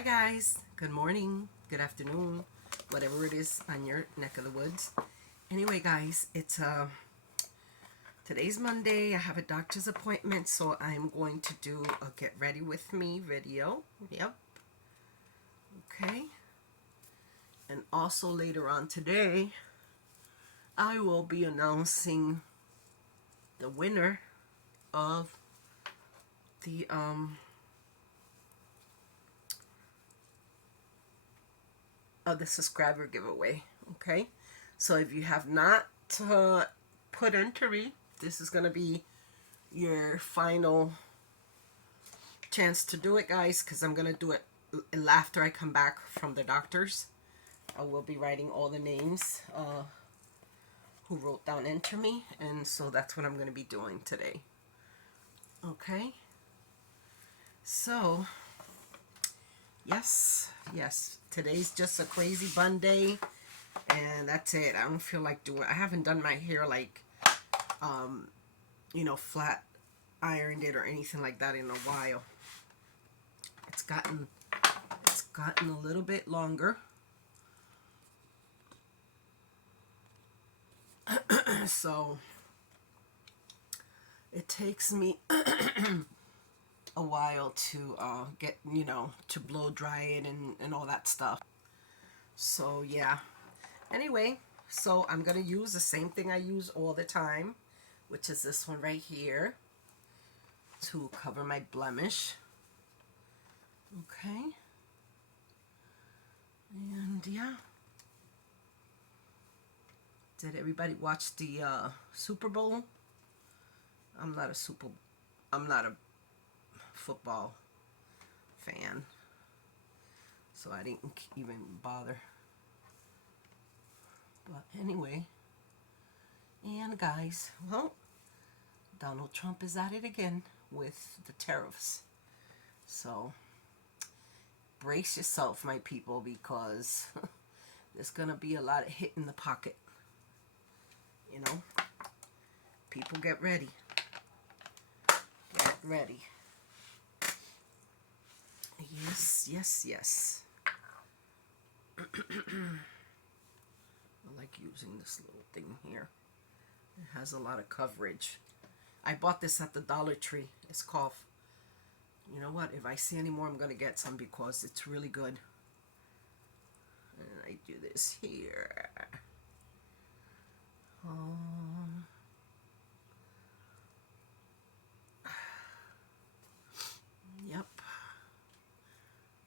Hi guys, good morning, good afternoon, whatever it is on your neck of the woods. Anyway guys, it's today's Monday. I have a doctor's appointment, so I'm going to do a get ready with me video. Yep. Okay. And also later on today, I will be announcing the winner of the subscriber giveaway. Okay, so if you have not put entry, this is gonna be your final chance to do it, guys, because I'm gonna do it after I come back from the doctors. I will be writing all the names who wrote down enter me, and so that's what I'm gonna be doing today. Okay, so yes, today's just a crazy bun day, and that's it. I don't feel like doing. I haven't done my hair like flat ironed it or anything like that in a while. It's gotten a little bit longer. So it takes me a while to get, to blow dry it and all that stuff. So yeah. Anyway, so I'm going to use the same thing I use all the time, which is this one right here to cover my blemish. Okay. And yeah. Did everybody watch the Super Bowl? I'm not a football fan, so I didn't even bother. But anyway, and guys, well, Donald Trump is at it again with the tariffs. So brace yourself, my people, because there's gonna be a lot of hit in the pocket. People get ready. Get ready. Yes. I like using this little thing here. It has a lot of coverage. I bought this at the Dollar Tree. It's called, you know what, if I see any more, I'm going to get some because it's really good. And I do this here. Yep.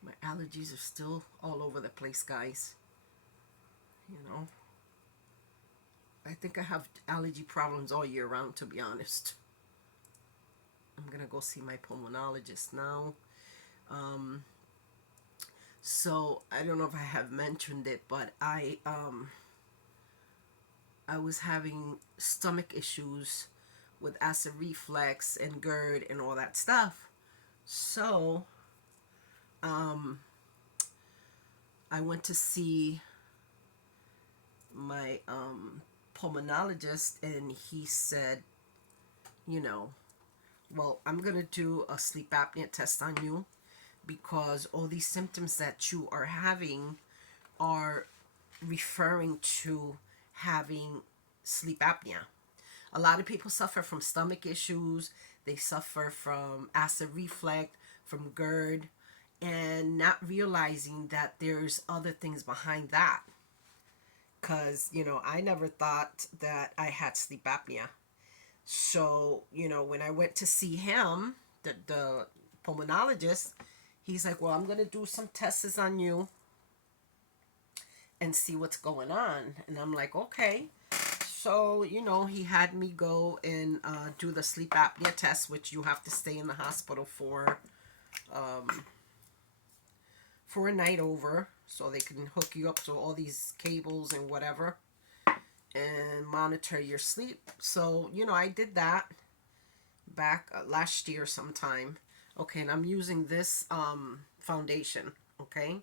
My allergies are still all over the place, guys. I think I have allergy problems all year round, to be honest. I'm gonna go see my pulmonologist now. So I don't know if I have mentioned it, but I was having stomach issues with acid reflux and GERD and all that stuff. So I went to see my pulmonologist, and he said, well, I'm going to do a sleep apnea test on you because all these symptoms that you are having are referring to having sleep apnea. A lot of people suffer from stomach issues. They suffer from acid reflux, from GERD, and not realizing that there's other things behind that. Because, I never thought that I had sleep apnea. So, when I went to see him, the pulmonologist, he's like, well, I'm going to do some tests on you and see what's going on. And I'm like, okay. So, he had me go and do the sleep apnea test, which you have to stay in the hospital for a night over, so they can hook you up to all these cables and whatever and monitor your sleep. So, I did that back last year sometime. Okay, and I'm using this foundation, okay?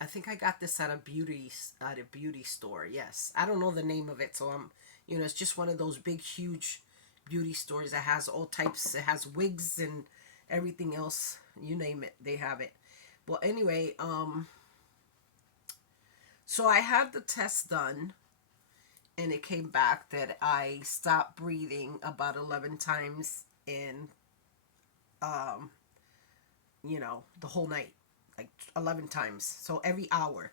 I think I got this at a beauty store. Yes. I don't know the name of it, so I'm, it's just one of those big huge beauty stores that has all types. It has wigs and everything else, you name it, they have it. Well, anyway, so I had the test done, and it came back that I stopped breathing about 11 times in, um, the whole night, like 11 times. So every hour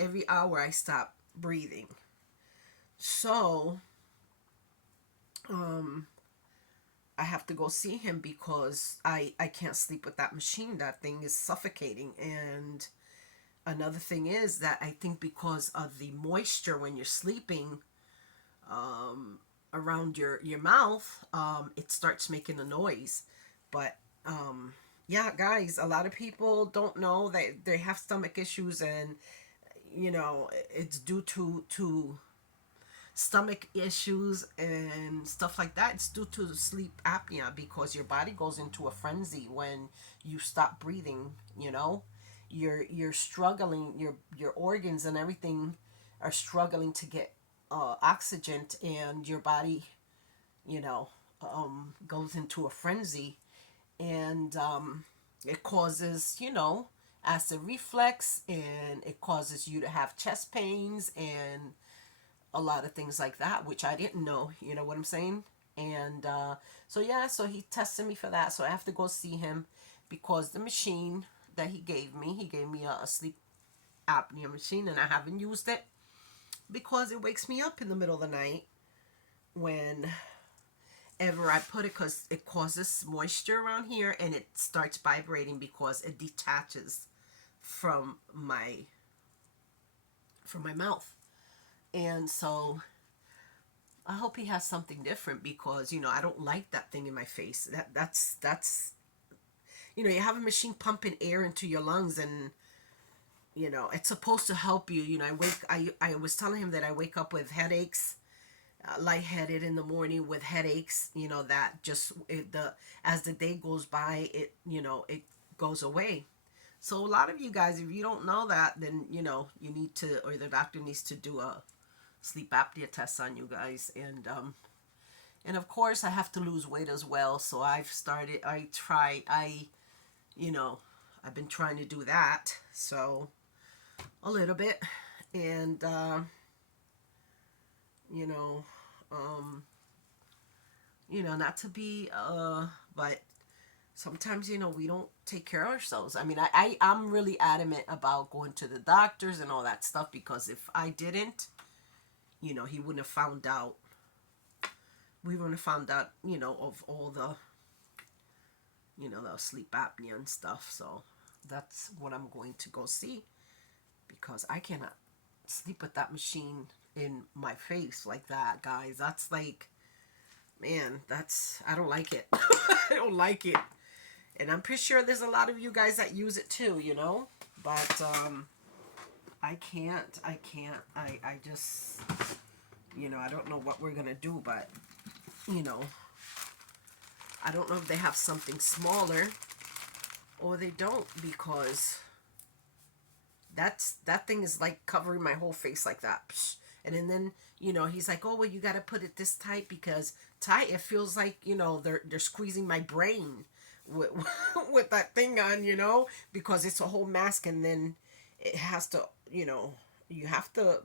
I stopped breathing. So, um, I have to go see him because I can't sleep with that machine. That thing is suffocating. And another thing is that I think because of the moisture when you're sleeping, um, around your mouth, it starts making a noise. But yeah, guys, a lot of people don't know that they have stomach issues, and it's due to stomach issues and stuff like that. It's due to sleep apnea because your body goes into a frenzy when you stop breathing. You're struggling. Your organs and everything are struggling to get oxygen, and your body, you know, goes into a frenzy, and it causes, acid reflux, and it causes you to have chest pains and a lot of things like that, which I didn't know. You know what I'm saying? And so yeah, so he tested me for that. So I have to go see him because the machine that he gave me a sleep apnea machine, and I haven't used it because it wakes me up in the middle of the night whenever I put it, because it causes moisture around here, and it starts vibrating because it detaches from my mouth. And so I hope he has something different because I don't like that thing in my face. That's you have a machine pumping air into your lungs, and it's supposed to help you. I was telling him that I wake up with headaches, lightheaded in the morning with headaches. That just the as the day goes by, it goes away. So a lot of you guys, if you don't know that, then you need to, or the doctor needs to do a sleep apnea test on you guys. And of course I have to lose weight as well. So you know I've been trying to do that, so a little bit. And you know um not to be but sometimes we don't take care of ourselves. I mean, I'm really adamant about going to the doctors and all that stuff, because if I didn't, he wouldn't have found out. We wouldn't have found out, of all the sleep apnea and stuff. So that's what I'm going to go see, because I cannot sleep with that machine in my face like that, guys. That's like, man, I don't like it. I don't like it. And I'm pretty sure there's a lot of you guys that use it too, But I just, I don't know what we're gonna do, but you know, I don't know if they have something smaller or they don't, because that thing is like covering my whole face like that. And then he's like, oh well, you got to put it this tight, because tight, it feels like they're squeezing my brain with with that thing on, because it's a whole mask, and then it has to, you have to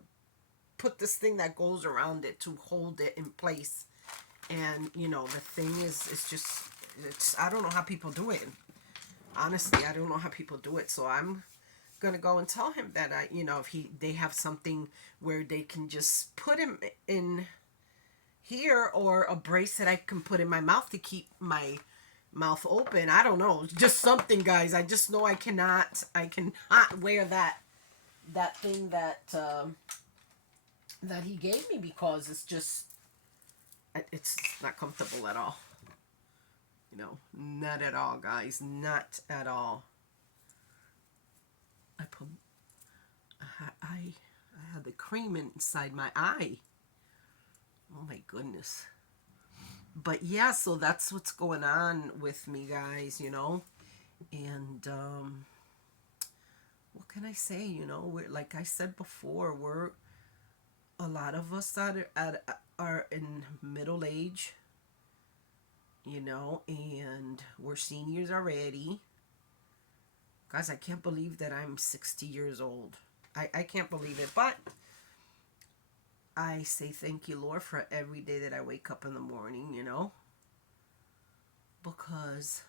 put this thing that goes around it to hold it in place. And the thing is, it's I don't know how people do it. Honestly, I don't know how people do it. So I'm gonna go and tell him that if they have something where they can just put him in here, or a brace that I can put in my mouth to keep my mouth open. I don't know, just something, guys. I just know I cannot wear that thing that he gave me, because it's not comfortable at all. Not at all, guys. Not at all. I put I had the cream inside my eye. Oh my goodness. But yeah, so that's what's going on with me, guys. And what can I say? We're, like I said before, we're a lot of us that are in middle age. And we're seniors already. Guys, I can't believe that I'm 60 years old. I can't believe it. But I say thank you, Lord, for every day that I wake up in the morning, because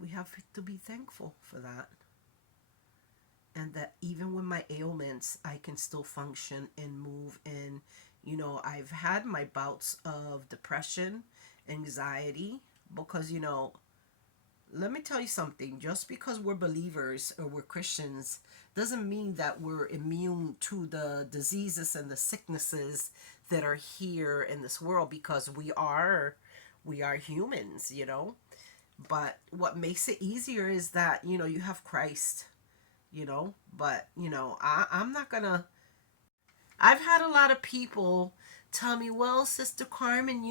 we have to be thankful for that. And that even with my ailments, I can still function and move. And, I've had my bouts of depression, anxiety, because, let me tell you something. Just because we're believers or we're Christians doesn't mean that we're immune to the diseases and the sicknesses that are here in this world, because we are humans. But what makes it easier is that, you have Christ, but, I'm not gonna. I've had a lot of people tell me, well, Sister Carmen,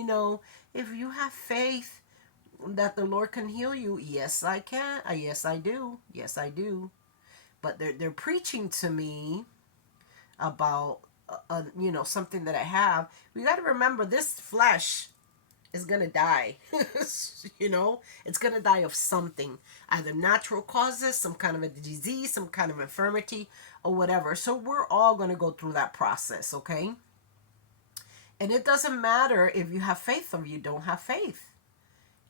if you have faith that the Lord can heal you, yes, I can. Yes, I do. Yes, I do. But they're preaching to me about, something that I have. We got to remember, this flesh is gonna die. It's gonna die of something, either natural causes, some kind of a disease, some kind of infirmity, or whatever. So we're all gonna go through that process, okay? And it doesn't matter if you have faith or you don't have faith.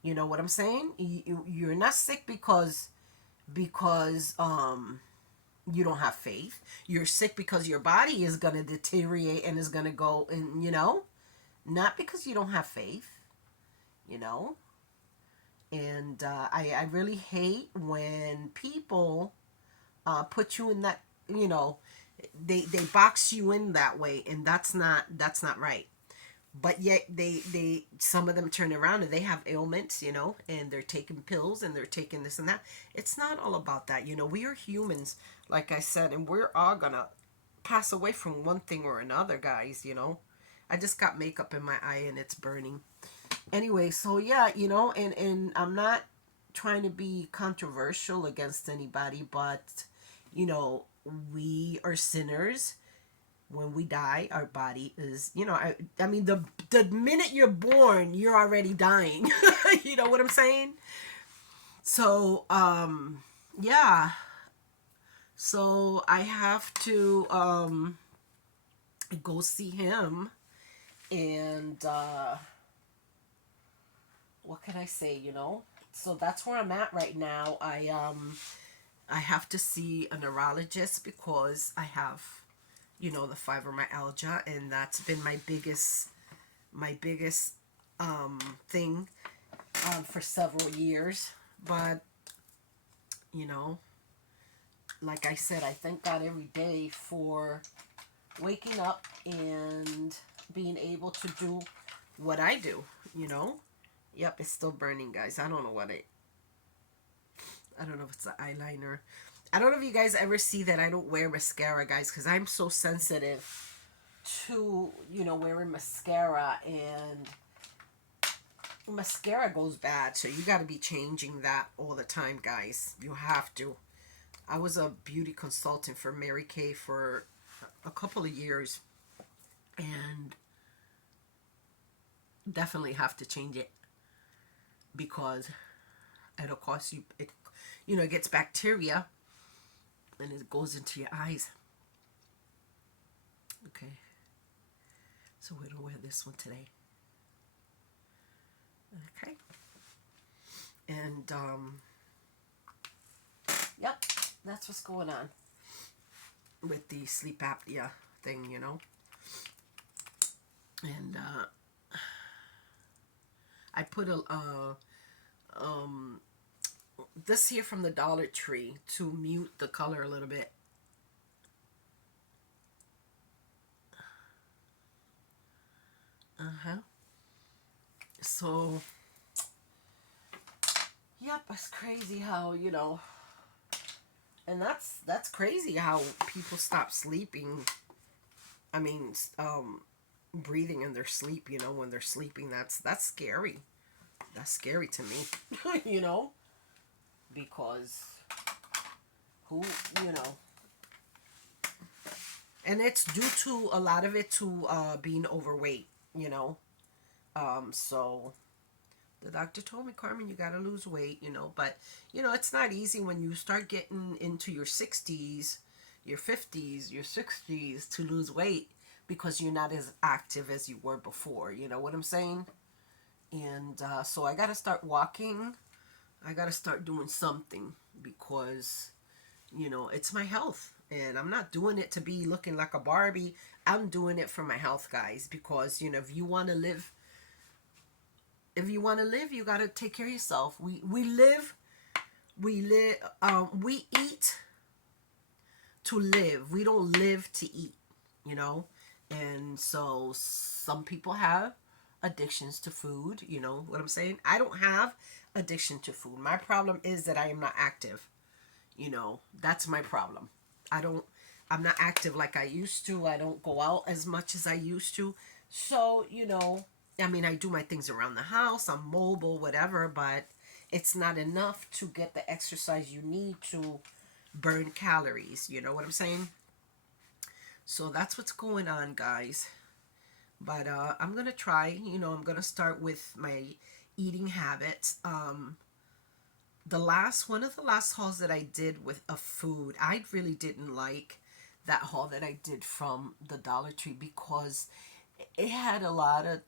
You know what I'm saying? You're not sick because you don't have faith. You're sick because your body is gonna deteriorate and is gonna go, and not because you don't have faith. You know and I really hate when people put you in that, they box you in that way, and that's not right. But yet they some of them turn around and they have ailments, and they're taking pills and they're taking this and that. It's not all about that. We are humans, like I said, and we're all gonna pass away from one thing or another, guys. I just got makeup in my eye and it's burning. Anyway, so yeah, and I'm not trying to be controversial against anybody, but you know we are sinners. When we die, our body is, I mean, the minute you're born, you're already dying. You know what I'm saying? So yeah, so I have to go see him. And what can I say? So that's where I'm at right now. I have to see a neurologist because I have, the fibromyalgia, and that's been my biggest thing for several years. But you know, like I said, I thank God every day for waking up and being able to do what I do. You know. Yep, it's still burning, guys. I don't know if it's the eyeliner. I don't know if you guys ever see that I don't wear mascara, guys, because I'm so sensitive to, wearing mascara, and mascara goes bad. So you got to be changing that all the time, guys. You have to. I was a beauty consultant for Mary Kay for a couple of years, and definitely have to change it because it'll cost you, it gets bacteria and it goes into your eyes. Okay. So we're going to wear this one today. Okay. And, yep, that's what's going on with the sleep apnea thing. And, I put this here from the Dollar Tree to mute the color a little bit. So, yep, it's crazy how, and that's crazy how people stop sleeping. I mean, breathing in their sleep, when they're sleeping. That's scary. That's scary to me, because who, you know, and it's due to a lot of it to being overweight. So The doctor told me, Carmen, you got to lose weight, but, it's not easy when you start getting into your 60s, your 50s, your 60s to lose weight because you're not as active as you were before. You know what I'm saying? And so I got to start walking. I got to start doing something because, it's my health. And I'm not doing it to be looking like a Barbie. I'm doing it for my health, guys, because, if you want to live, you got to take care of yourself. We eat to live. We don't live to eat, you know? And so some people have addictions to food, you know what I'm saying? I don't have addiction to food. My problem is that I am not active. That's my problem. I don't I'm not active like I used to. I don't go out as much as I used to. So, I mean, I do my things around the house. I'm mobile, whatever, but it's not enough to get the exercise you need to burn calories. You know what I'm saying? So that's what's going on, guys. But I'm gonna try. I'm gonna start with my eating habits. The last one of the last hauls that I did with a food, I really didn't like that haul that I did from the Dollar Tree because it had a lot of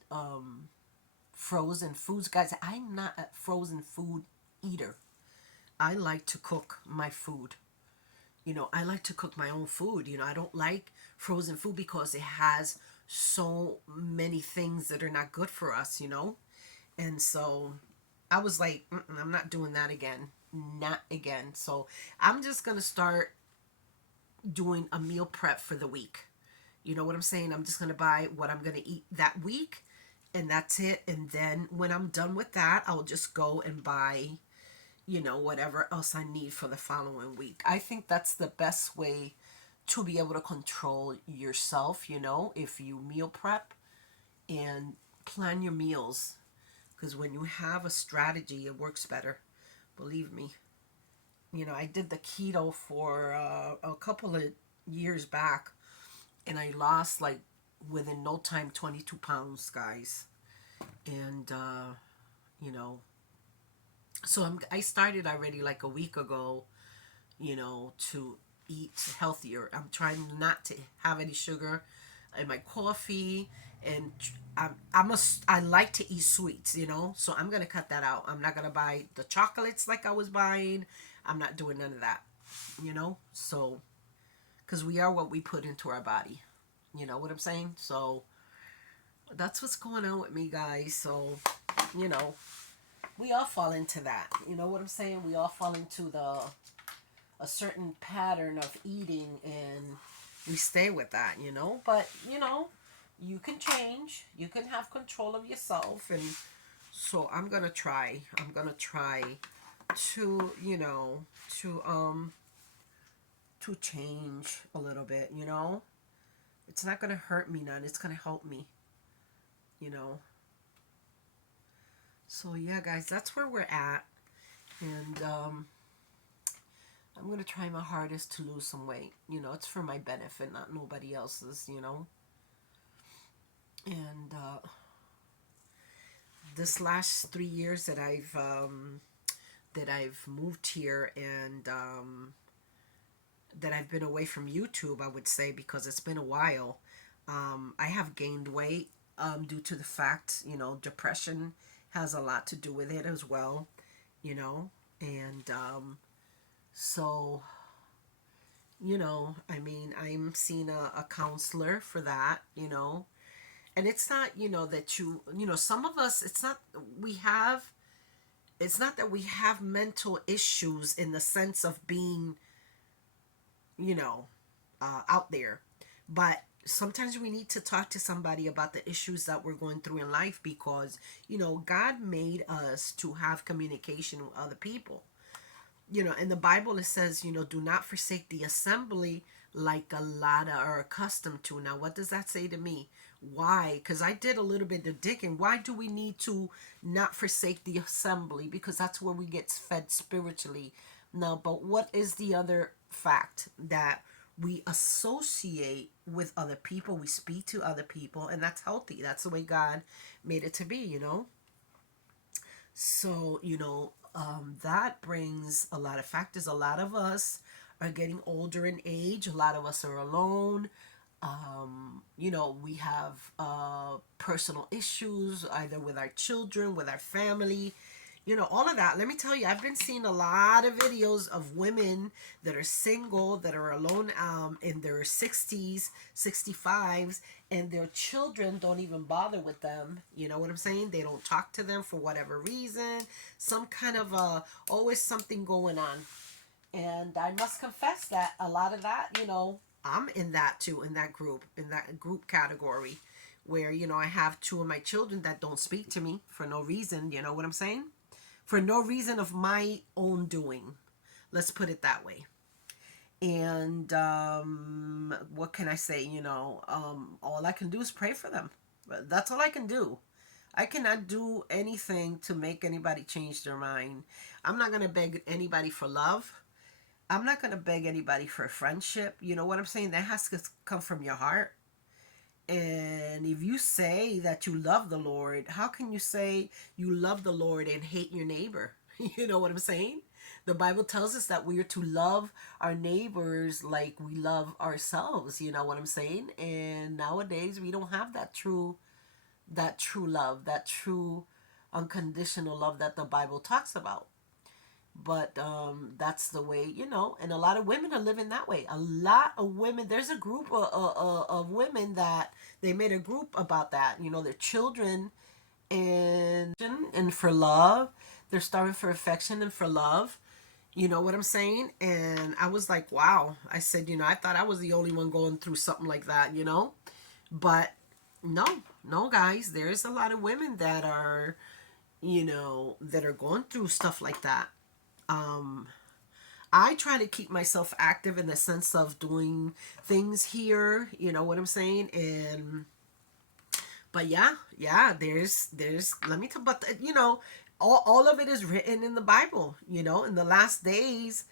frozen foods. Guys, I'm not a frozen food eater. I like to cook my food. I like to cook my own food. I don't like frozen food because it has so many things that are not good for us. And so I was like, I'm not doing that again. Not again. So I'm just going to start doing a meal prep for the week. You know what I'm saying? I'm just going to buy what I'm going to eat that week and that's it. And then when I'm done with that, I'll just go and buy, whatever else I need for the following week. I think that's the best way to be able to control yourself, if you meal prep and plan your meals. Because when you have a strategy, it works better. Believe me. I did the keto for a couple of years back, and I lost, like, within no time, 22 pounds, guys. And, you know, so I started already like a week ago, to eat healthier. I'm trying not to have any sugar in my coffee, and I like to eat sweets, so I'm gonna cut that out. I'm not gonna buy the chocolates like I was buying. I'm not doing none of that, so because we are what we put into our body. You know what I'm saying? So that's what's going on with me, guys. So, you know, we all fall into that. You know what I'm saying? We all fall into a certain pattern of eating, and we stay with that, But, you can change. You can have control of yourself, and so I'm going to try. I'm going to try to, to change a little bit. It's not going to hurt me none. It's going to help me, you know. So yeah, guys, that's where we're at, and I'm gonna try my hardest to lose some weight. It's for my benefit, not nobody else's. And this last 3 years that I've moved here, and that I've been away from YouTube, I would say, because it's been a while. I have gained weight due to the fact, depression has a lot to do with it as well, and so, I mean, I'm seeing a counselor for that, and it's not, that some of us, it's not that we have mental issues in the sense of being, you know, out there. But sometimes we need to talk to somebody about the issues that we're going through in life because, God made us to have communication with other people. In the Bible it says, do not forsake the assembly like a lot are accustomed to. Now, what does that say to me? Why? Because I did a little bit of digging. Why do we need to not forsake the assembly? Because that's where we get fed spiritually. Now, but what is the other fact? That we associate with other people, we speak to other people, and that's healthy. That's the way God made it to be, So, that brings a lot of factors. A lot of us are getting older in age. A lot of us are alone. We have personal issues either with our children, with our family, all of that. Let me tell you, I've been seeing a lot of videos of women that are single, that are alone, in their 60s, 65s, and their children don't even bother with them. You know what I'm saying? They don't talk to them for whatever reason. Some kind of always something going on. And I must confess that a lot of that, I'm in that too, in that group category where, I have two of my children that don't speak to me for no reason. You know what I'm saying? For no reason of my own doing. Let's put it that way. And what can I say? All I can do is pray for them. That's all I can do. I cannot do anything to make anybody change their mind. I'm not going to beg anybody for love. I'm not going to beg anybody for a friendship. You know what I'm saying? That has to come from your heart. And if you say that you love the Lord, how can you say you love the Lord and hate your neighbor? You know what I'm saying? The Bible tells us that we are to love our neighbors like we love ourselves. You know what I'm saying? And nowadays we don't have that true love, that true unconditional love that the Bible talks about. But that's the way, and a lot of women are living that way. A lot of women, there's a group of women that they made a group about that, their children, and for love, they're starving for affection and for love. You know what I'm saying? And I was like, wow. I said, I thought I was the only one going through something like that. But no, no, guys, there's a lot of women that are, that are going through stuff like that. um I try to keep myself active in the sense of doing things here, you know what I'm saying? And but yeah, there's let me tell, but all of it is written in the Bible. In the last days,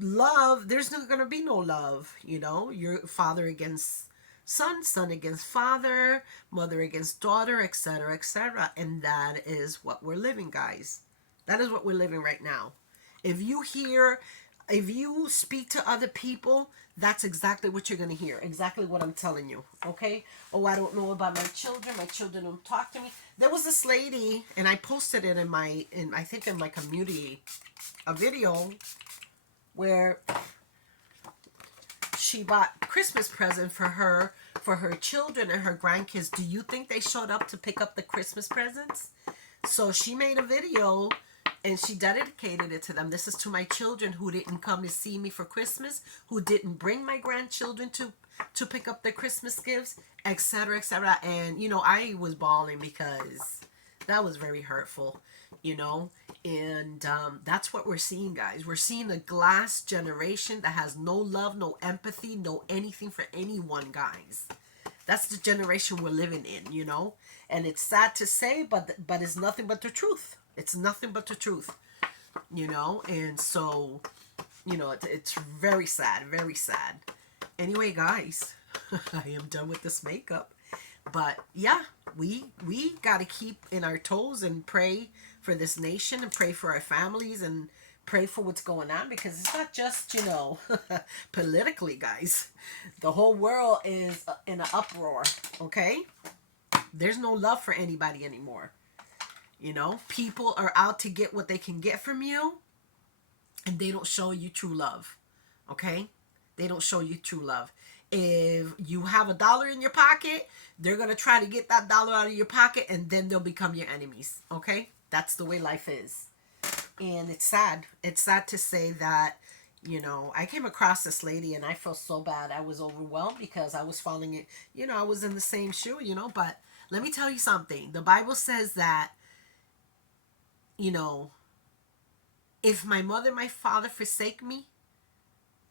love, there's not going to be no love. Your father against son, son against father, mother against daughter, etc., etc. And that is what we're living, guys. That is what we're living right now. If you hear, if you speak to other people, that's exactly what you're going to hear. Exactly what I'm telling you. Okay? Oh, I don't know about my children. My children don't talk to me. There was this lady, and I posted it I think in my community, a video where she bought Christmas present for her children and her grandkids. Do you think they showed up to pick up the Christmas presents? So she made a video and she dedicated it to them. This is to my children who didn't come to see me for Christmas, who didn't bring my grandchildren to pick up their Christmas gifts, etc., etc. And I was bawling because that was very hurtful. you know and that's what we're seeing, guys. We're seeing a glass generation that has no love, no empathy, no anything for anyone, guys. That's the generation we're living in. And it's sad to say, but it's nothing but the truth. It's nothing but the truth. And so it's very sad, very sad. Anyway, guys, I am done with this makeup. But yeah, we got to keep in our toes and pray for this nation and pray for our families and pray for what's going on, because it's not just politically, guys. The whole world is in an uproar. Okay, there's no love for anybody anymore. People are out to get what they can get from you, and they don't show you true love. Okay, they don't show you true love. If you have $1 in your pocket, they're going to try to get that dollar out of your pocket, and then they'll become your enemies. Okay, that's the way life is. And it's sad. It's sad to say that, I came across this lady and I felt so bad. I was overwhelmed because I was falling in, I was in the same shoe, but let me tell you something. The Bible says that, if my mother, my father forsake me,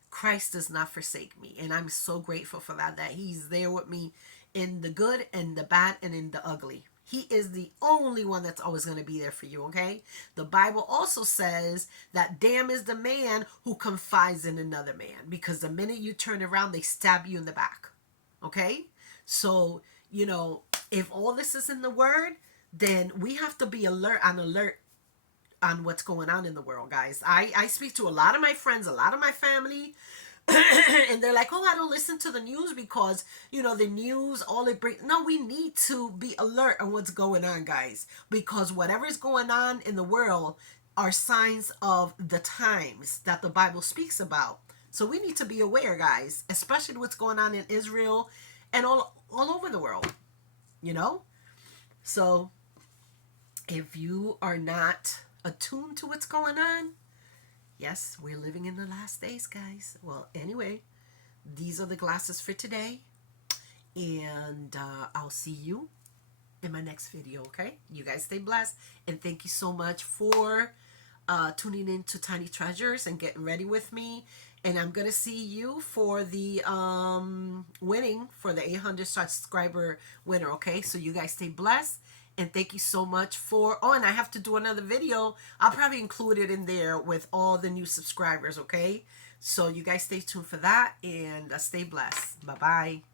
Christ does not forsake me. And I'm so grateful for that he's there with me in the good and the bad and in the ugly. He is the only one that's always going to be there for you, okay? The Bible also says that damn is the man who confides in another man, because the minute you turn around, they stab you in the back, okay? So, if all this is in the Word, then we have to be alert on what's going on in the world, guys. I speak to a lot of my friends, a lot of my family, and they're like, oh, I don't listen to the news because, the news, all it brings. No, we need to be alert on what's going on, guys, because whatever is going on in the world are signs of the times that the Bible speaks about. So we need to be aware, guys, especially what's going on in Israel and all over the world, you know? So if you are not attuned to what's going on, yes, we're living in the last days, guys. Well, anyway, these are the glasses for today. And I'll see you in my next video, okay? You guys stay blessed. And thank you so much for tuning in to Tiny Treasures and getting ready with me. And I'm going to see you for the winning for the 800 subscriber winner, okay? So you guys stay blessed. And thank you so much for... Oh, and I have to do another video. I'll probably include it in there with all the new subscribers, okay? So you guys stay tuned for that. And stay blessed. Bye-bye.